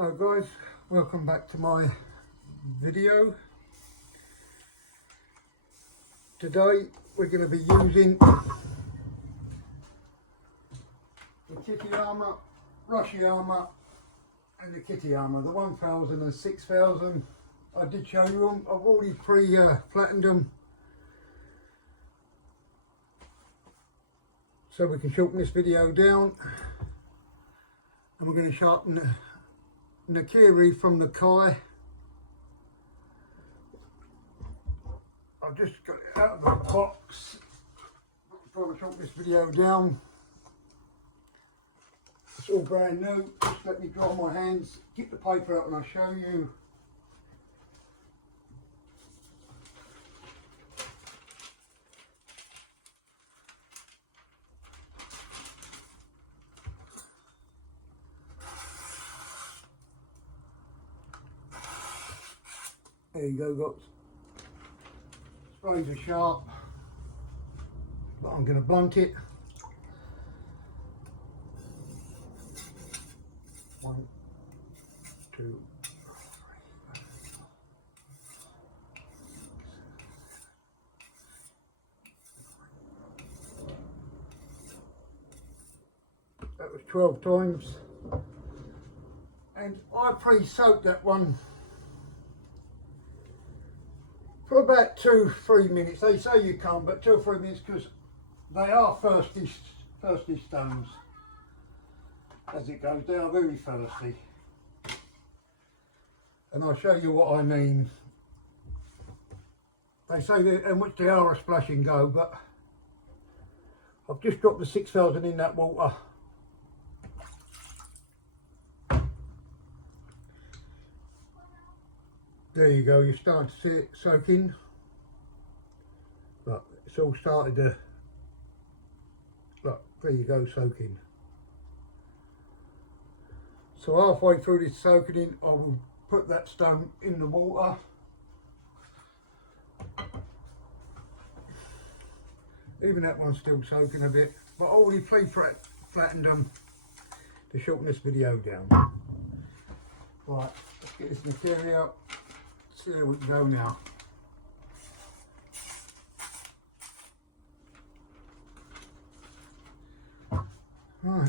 Hi guys, welcome back to my video. Today we're going to be using the kitayama, arashiyama and the kitayama, the 1000 and 6000. I did show you them. I've already flattened them so we can shorten this video down, and we're going to sharpen the nakiri from the kai. I've just got it out of the box. I'm trying to shorten this video down. It's all brand new. Just let me dry my hands, get the paper out and I'll show you. There you go, guys. Sprays are sharp, but I'm going to blunt it. 1, 2, 3. That was 12 times, and I pre-soaked that one for about 2-3 minutes. They say you can't, but 2 or 3 minutes, because they are thirsty stones. As it goes, they are very thirsty. And I'll show you what I mean. They say that how much they are a splash and go, but I've just dropped the 6000 in that water. There you go, you start to see it soaking. Look, it's all started to, look, there you go, soaking. So halfway through this soaking in, I will put that stone in the water. Even that one's still soaking a bit, but I already pre-flattened them to shorten this video down. Right, let's get this nakiri out. See how we can go now. Right.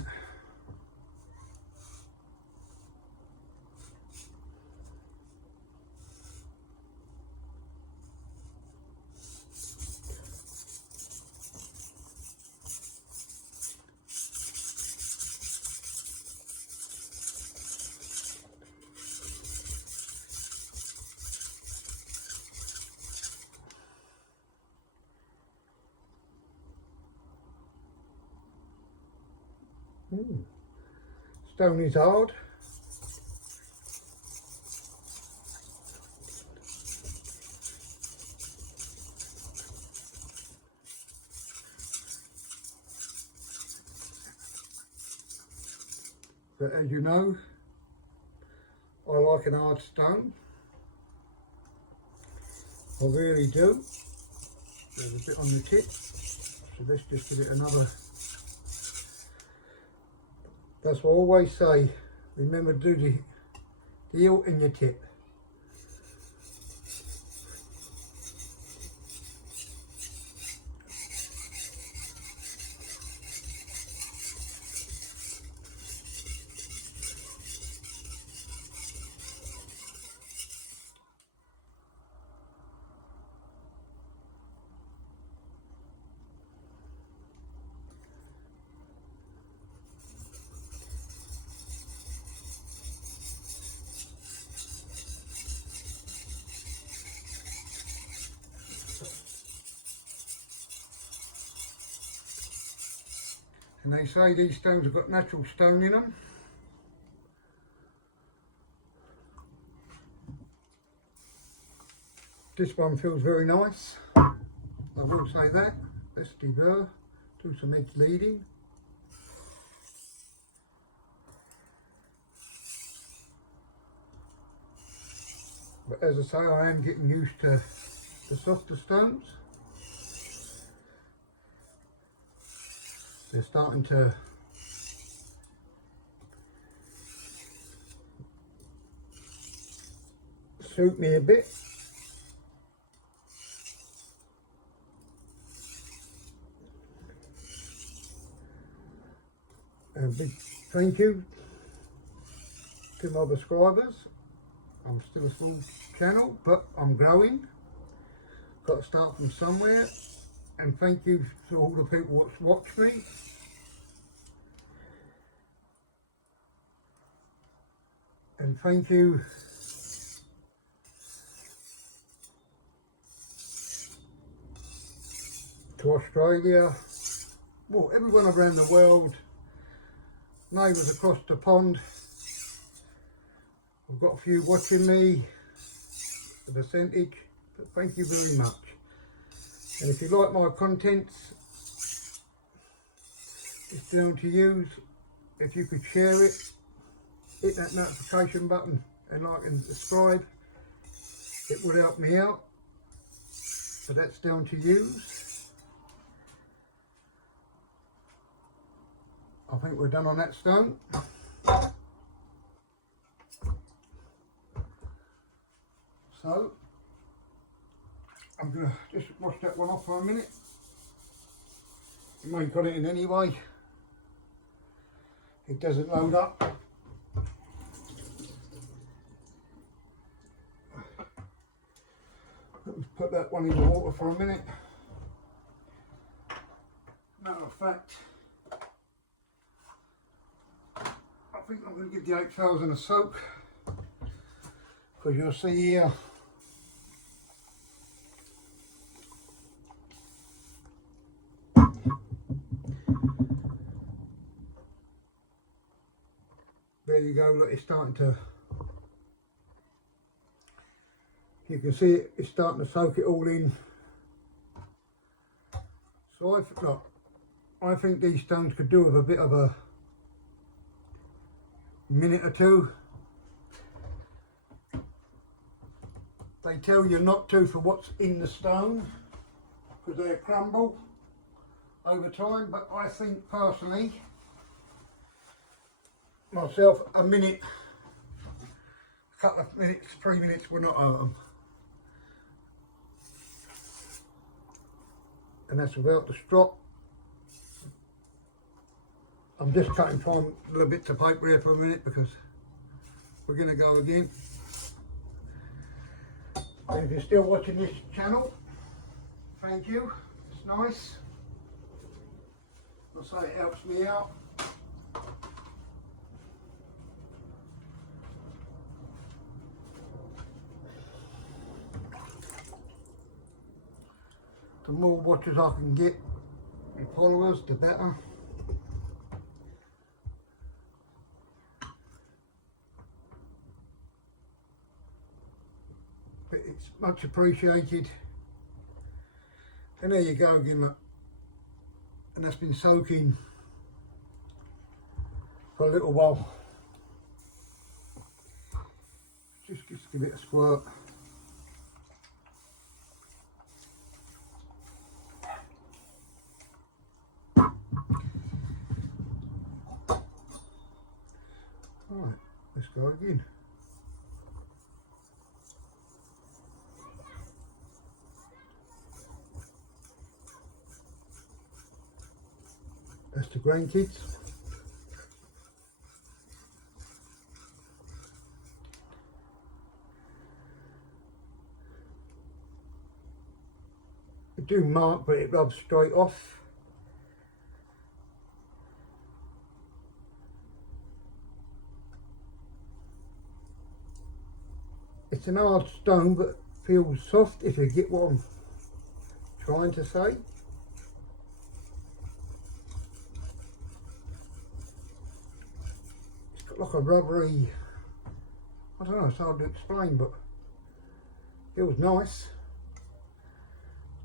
Stone is hard. But as you know, I like an hard stone. I really do. There's a bit on the tip, so let's just give it another. That's what I always say, remember to do the heel in your tip. And they say these stones have got natural stone in them. This one feels very nice, I will say that. Let's do some edge leading. But as I say, I am getting used to the softer stones. They're starting to suit me a bit. And a big thank you to my subscribers. I'm still a small channel, but I'm growing. Got to start from somewhere. And thank you to all the people that's watched me. And thank you to Australia, well, everyone around the world, neighbours across the pond. I've got a few watching me, the percentage, but thank you very much. And if you like my contents, it's down to you. If you could share it, hit that notification button and like and subscribe, it would help me out. So that's down to you. I think we're done on that stone. So I'm going to just wash that one off for a minute. You may have got it in anyway. It doesn't load up. Let's put that one in the water for a minute. Matter of fact, I think I'm going to give the 8000 a soak, because you'll see here there you go, look, it's starting to, you can see it, it's starting to soak it all in. So I think these stones could do with a bit of a minute or two. They tell you not to for what's in the stone, because they crumble over time, but I think personally, myself, a minute, a couple of minutes, 3 minutes will not hurt them. And that's without the strop. I'm just cutting fine little bits of paper here for a minute because we're going to go again. And if you're still watching this channel, thank you, it's nice. I'll say it helps me out. The more watchers I can get and followers, the better. But it's much appreciated. And there you go again, look. And that's been soaking for a little while. Just give it a squirt. Right, let's go again. That's the grandkids. It do mark, but it rubs straight off. It's an hard stone, but feels soft, if you get what I'm trying to say. It's got like a rubbery, I don't know, it's hard to explain, but feels nice.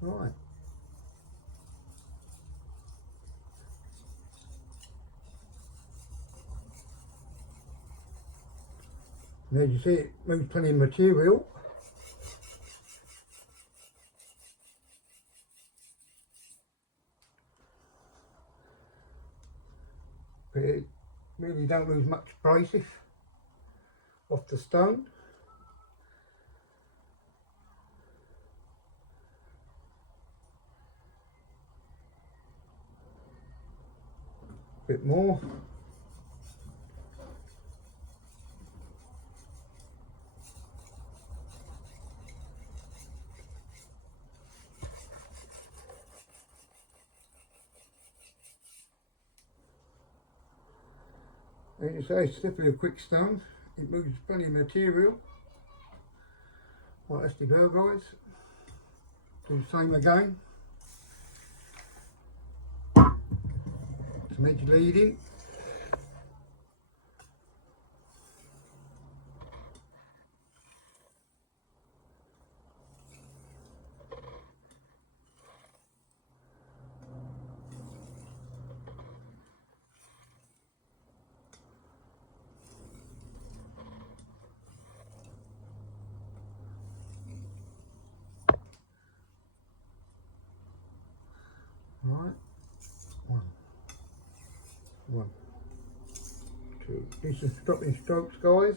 Right. And as you see, it moves plenty of material. But it really don't lose much abrasive off the stone. bit more. As you say, it's definitely a quick stone. It moves plenty of material. Right, let's do her, guys. Do the same again. Some edge leading. Right, one, two. Do some stopping strokes, guys.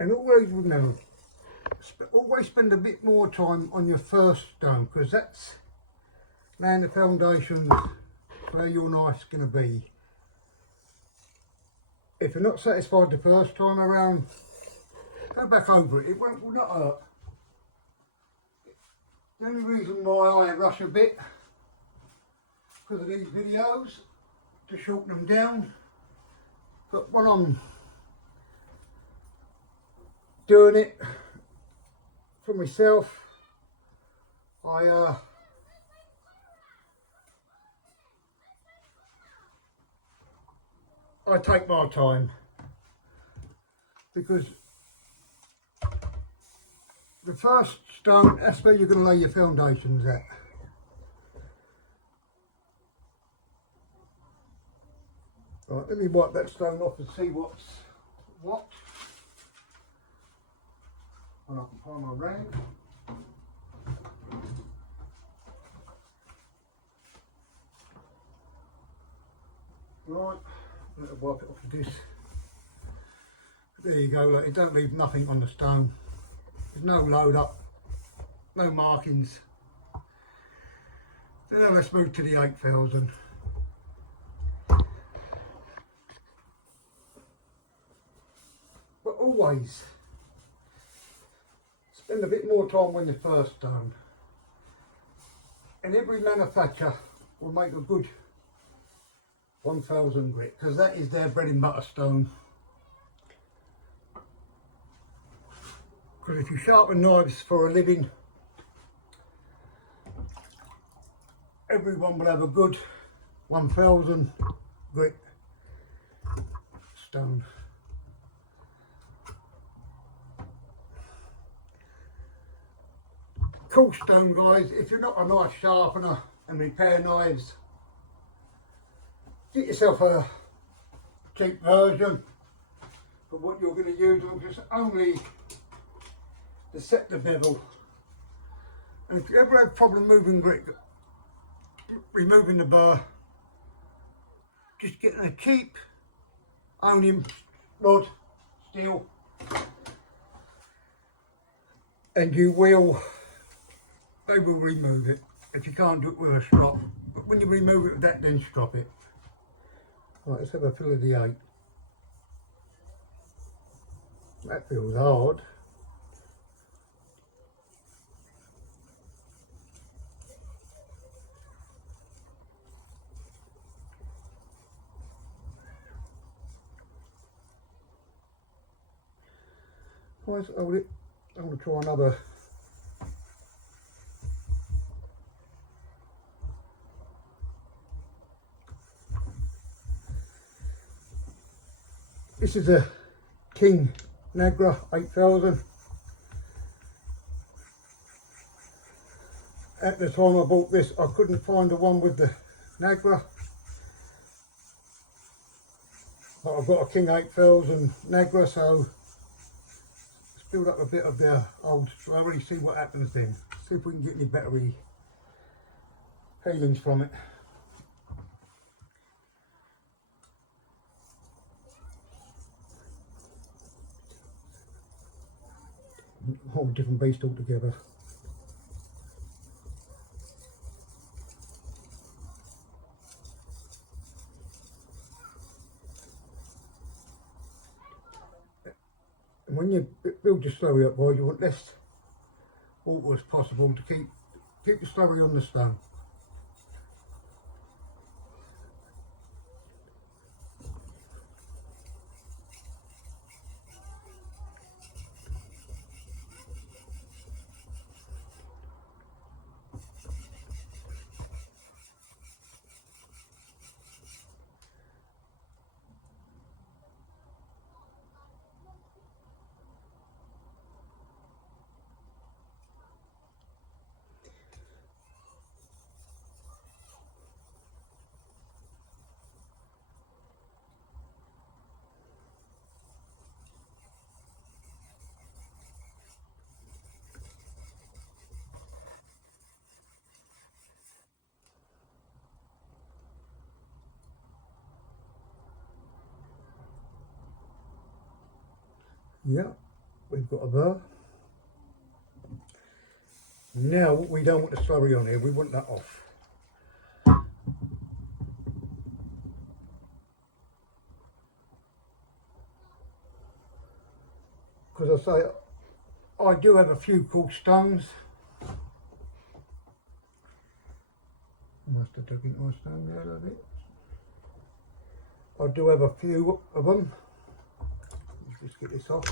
And always remember, always spend a bit more time on your first stone, because that's laying the foundations where your knife's going to be. If you're not satisfied the first time around, go back over it. It will not hurt. The only reason why I rush a bit, because of these videos, to shorten them down. But when I'm doing it for myself, I take my time, because the first stone, that's where you're going to lay your foundations at. Right, let me wipe that stone off and see what's what. And I can find my rag. Right, let me wipe it off with this. There you go, look, it don't leave nothing on the stone. There's no load up, no markings. So now let's move to the 8000. But always spend a bit more time when you're first stone. And every manufacturer will make a good 1000 grit, because that is their bread and butter stone. Because if you sharpen knives for a living, everyone will have a good 1000 grit stone. Cool stone, guys. If you're not a knife sharpener and repair knives, get yourself a cheap version for what you're going to use, just only to set the bevel. And if you ever have problem moving grit, removing the burr, just getting a cheap onion rod, steel, and they will remove it. If you can't do it with a strop, but when you remove it with that, then strop it. Right, let's have a feel of the 8. That feels hard. Right, hold it. I'm going to try another. This is a King Nagra 8000. at the time I bought this, I couldn't find the one with the Nagra. But I've got a King 8000 Nagra, so let's build up a bit of the old slurry, see what happens then. See if we can get any battery feelings from it. Whole different beast altogether. And when you build your slurry up, well, you want less water as possible to keep the slurry on the stone. Yeah, we've got a burr. Now we don't want the slurry on here, we want that off. Because I say, I do have a few cool stones. Must have dug into my stone there a little bit. I do have a few of them. Let's just get this off.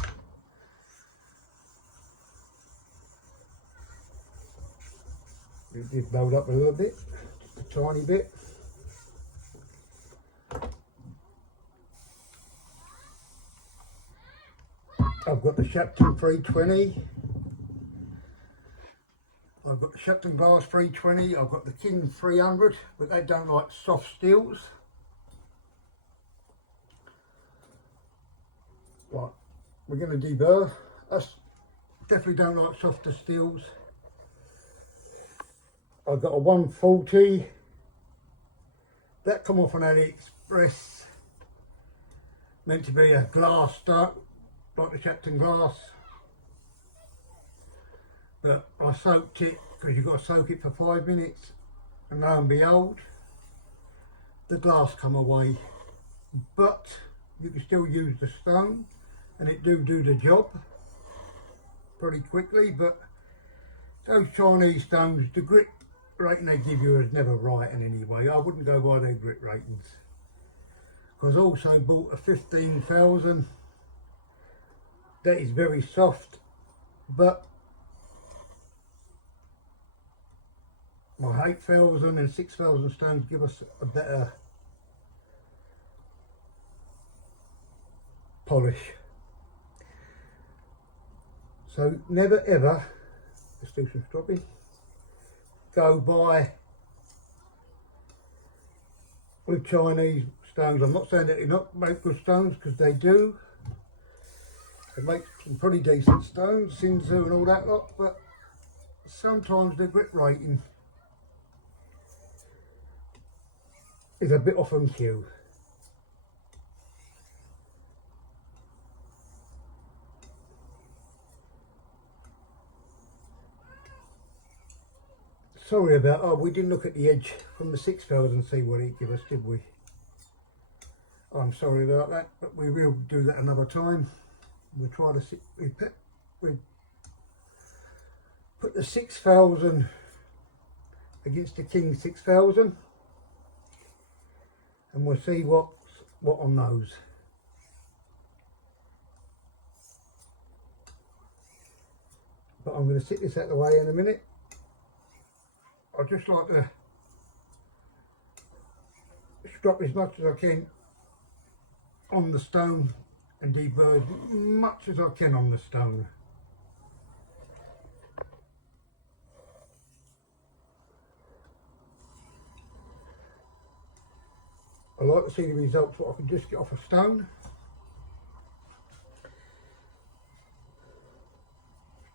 It did build up a little bit, just a tiny bit. I've got the Sharpening 320. I've got the Sharpening Glass 320. I've got the King 300, but they don't like soft steels. Right, we're going to deburr. Us definitely don't like softer steels. I've got a 140. That come off on AliExpress. Meant to be a glass stuck, like the Sharpening glass. But I soaked it, because you've got to soak it for 5 minutes. And lo and behold, the glass come away. But you can still use the stone, and it do the job pretty quickly. But those Chinese stones, the grit rating they give you is never right in any way. I wouldn't go by their grit ratings. Because I also bought a 15,000. That is very soft, but my 8,000 and 6,000 stones give us a better polish. So never ever, let's do some stropping, go by with Chinese stones. I'm not saying that they not make good stones, because they do. They make some pretty decent stones, Sinzu and all that lot, but sometimes the grit rating is a bit off on cue. Sorry about, oh, we didn't look at the edge from the 6,000 and see what it gave us, did we? I'm sorry about that, but we will do that another time. We'll try to see, we put the 6,000 against the King 6,000, and we'll see what on those. But I'm going to sit this out of the way in a minute. I just like to strop as much as I can on the stone and deburr as much as I can on the stone. like to see the results what I can just get off a stone.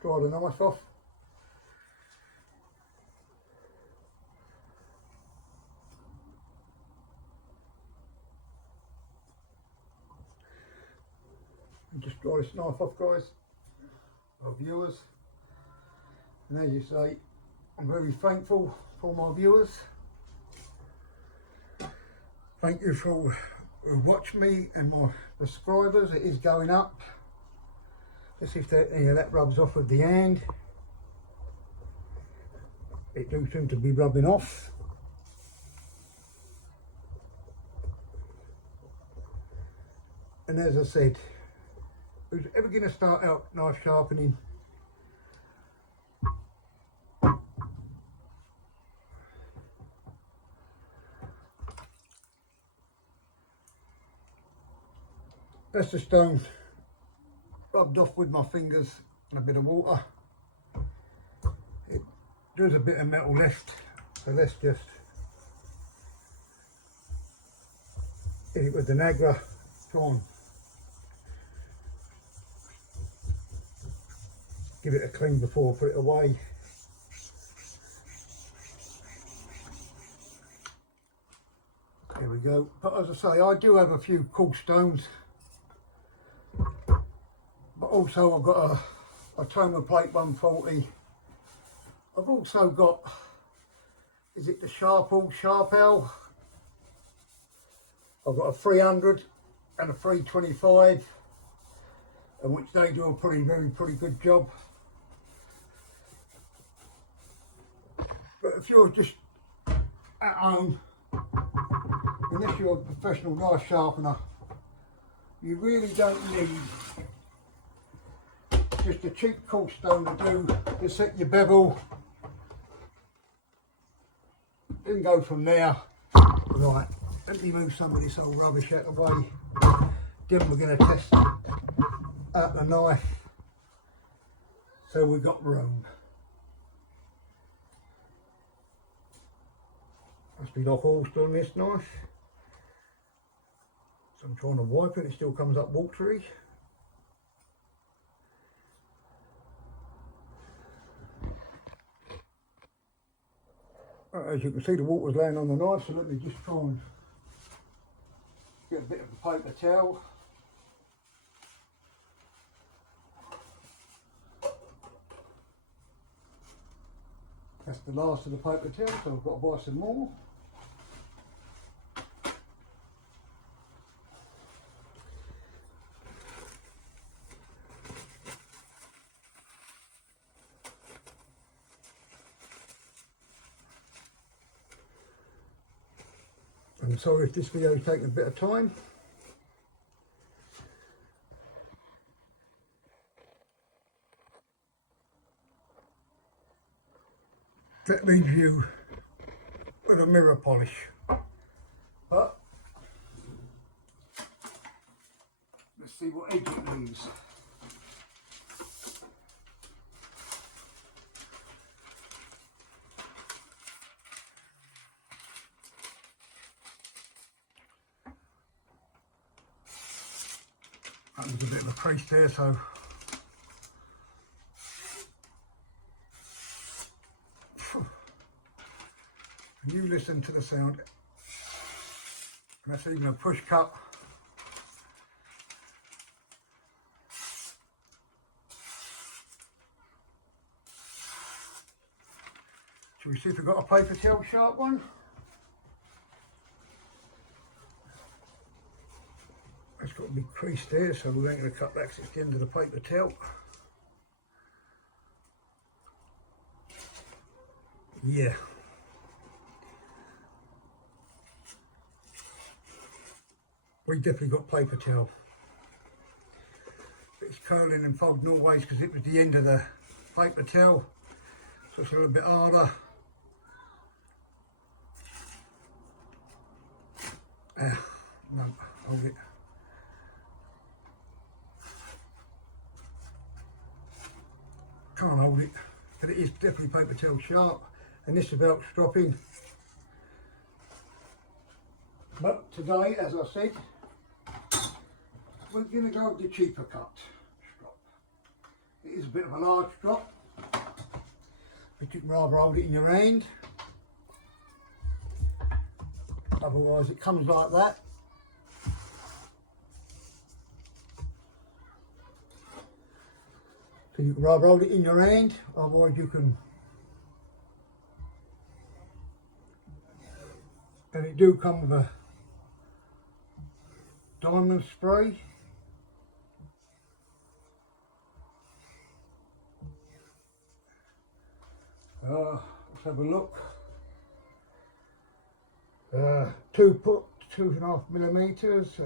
Dry the knife off. And just dry this knife off, guys, our viewers. And as you say, I'm very thankful for my viewers. Thank you for watching me and my subscribers. It is going up. Let's see if that, that rubs off with the hand. It do seem to be rubbing off. And as I said, who's ever going to start out knife sharpening, that's the stone rubbed off with my fingers and a bit of water. There's a bit of metal left, so let's just hit it with the nagra. Come on, give it a clean before I put it away. There we go. But as I say, I do have a few cool stones, but also I've got a Toma plate 140. I've also got, is it the Sharpening? I've got a 300 and a 325, and which they do a pretty good job. But if you're just at home, unless you're a professional knife sharpener, you really don't need just a cheap cool stone to do. Just set your bevel, then go from there. Right, let me move some of this old rubbish out of the way. Then we're going to test out the knife, so we've got room. Must be like oyster on this knife. So I'm trying to wipe it, it still comes up watery. As you can see, the water's laying on the knife, so let me just try and get a bit of a paper towel. That's the last of the paper towel, so I've got to buy some more. I'm sorry if this video is taking a bit of time. That leaves you with a mirror polish. But let's see what edge it leaves. That was a bit of a crease there, so you listen to the sound. And that's even a push cut. Shall we see if we've got a paper towel sharp one? It's got a big crease there, so we ain't going to cut that because it's the end of the paper towel. Yeah. We definitely got paper towel. But it's curling and folding all ways because it was the end of the paper towel, so it's a little bit harder. No, hold it. Can't hold it, but it is definitely paper towel sharp, and this is about stropping. But today, as I said, we're going to go with the cheaper cut strop. It is a bit of a large strop, but you can rather hold it in your hand. Otherwise it comes like that. So you can rather hold it in your hand, otherwise you can. And it do come with a diamond spray. Let's have a look. 2.5 millimeters.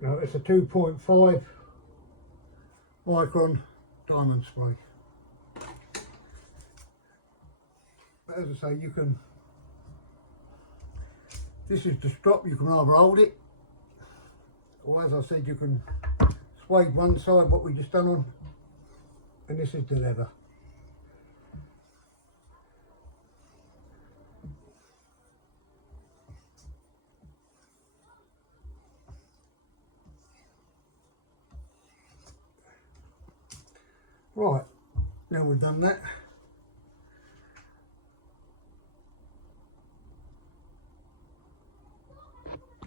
No, it's a 2.5 micron diamond spray. But as I say, you can. This is the strop. You can either hold it, or as I said, you can suede one side, what we just done on, and this is the leather. Right, now we've done that.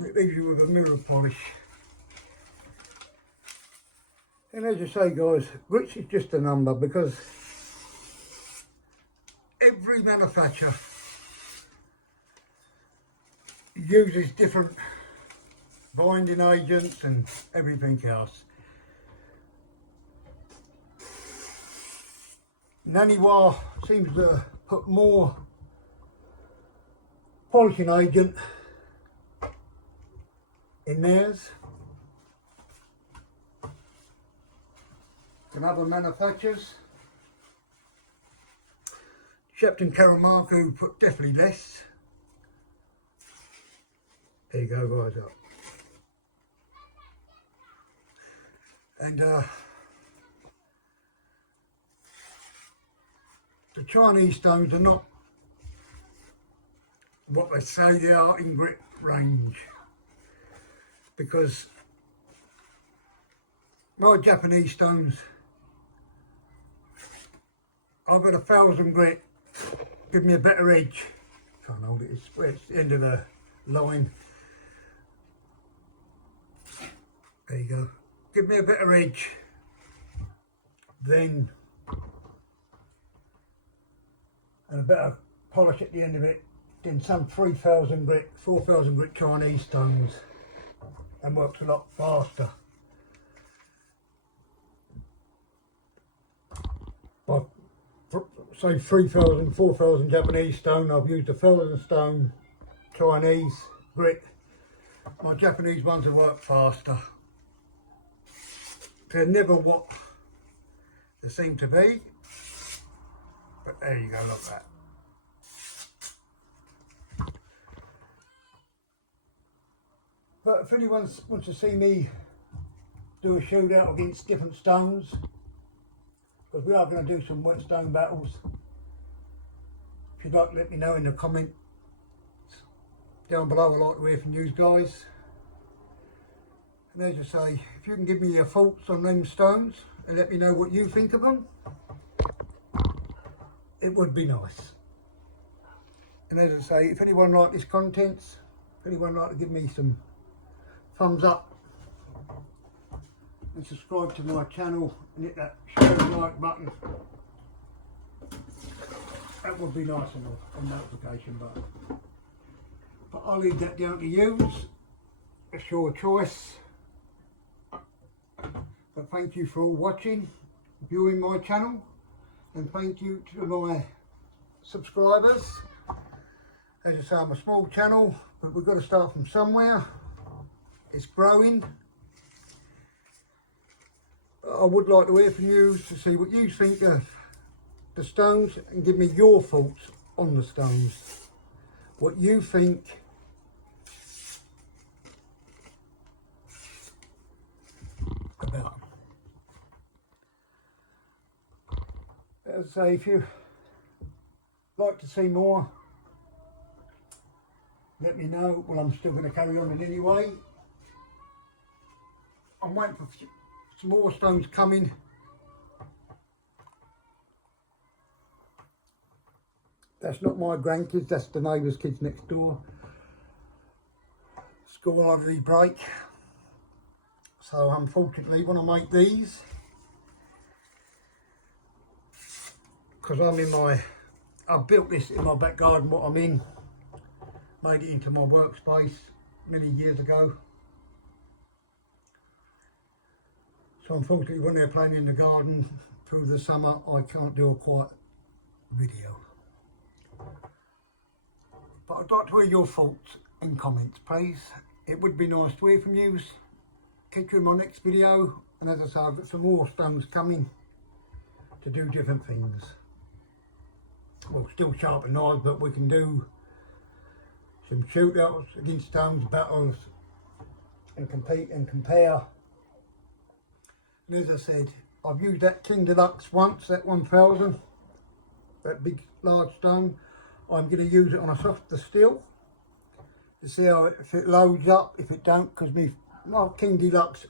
It leaves you with a mirror polish. And as you say guys, grits is just a number, because every manufacturer uses different binding agents and everything else. Naniwa seems to put more polishing agent in theirs than other manufacturers. Sharpening Karamarku put definitely less. There you go guys, up. And the Chinese stones are not what they say they are in grit range, because my Japanese stones, I've got 1,000 grit, give me a better edge. Can't hold it, it's the end of the line. There you go. Give me a better edge then, and a better polish at the end of it than some 3,000 grit, 4,000 grit Chinese stones, and works a lot faster. But say 3,000, 4,000 Japanese stone, I've used 1,000 stone Chinese grit. My Japanese ones have worked faster. They're never what they seem to be, but there you go, look at that. But if anyone wants to see me do a shootout against different stones, because we are going to do some whetstone battles, if you'd like to let me know in the comments down below. I'd like to hear from you guys. And as I say, if you can give me your thoughts on them stones and let me know what you think of them, it would be nice. And as I say, if anyone liked this contents, if anyone like to give me some thumbs up and subscribe to my channel and hit that share and like button, that would be nice enough, a notification button. But I'll leave that down to you. It's your choice. But thank you for all watching, viewing my channel, and thank you to my subscribers. As I say, I'm a small channel, but we've got to start from somewhere. It's growing. I would like to hear from you to see what you think of the stones, and give me your thoughts on the stones. What you think about them. as I say, if you like to see more, let me know. Well, I'm still going to carry on in any way. I'm waiting for some more stones coming. That's not my grandkids, that's the neighbour's kids next door. School holiday break. So unfortunately when I make these, because I've built this in my back garden, what I'm in, made it into my workspace many years ago. So unfortunately when they're playing in the garden through the summer, I can't do a quiet video. But I'd like to hear your thoughts and comments, please. It would be nice to hear from you. Catch you in my next video. And as I say, I've got some more stones coming to do different things. Well, still sharpen knives, but we can do some shootouts against stones, battles, and compete and compare. And as I said, I've used that King Deluxe once, that 1000, that big large stone. I'm going to use it on a softer steel to see how if it loads up, if it don't, because my King Deluxe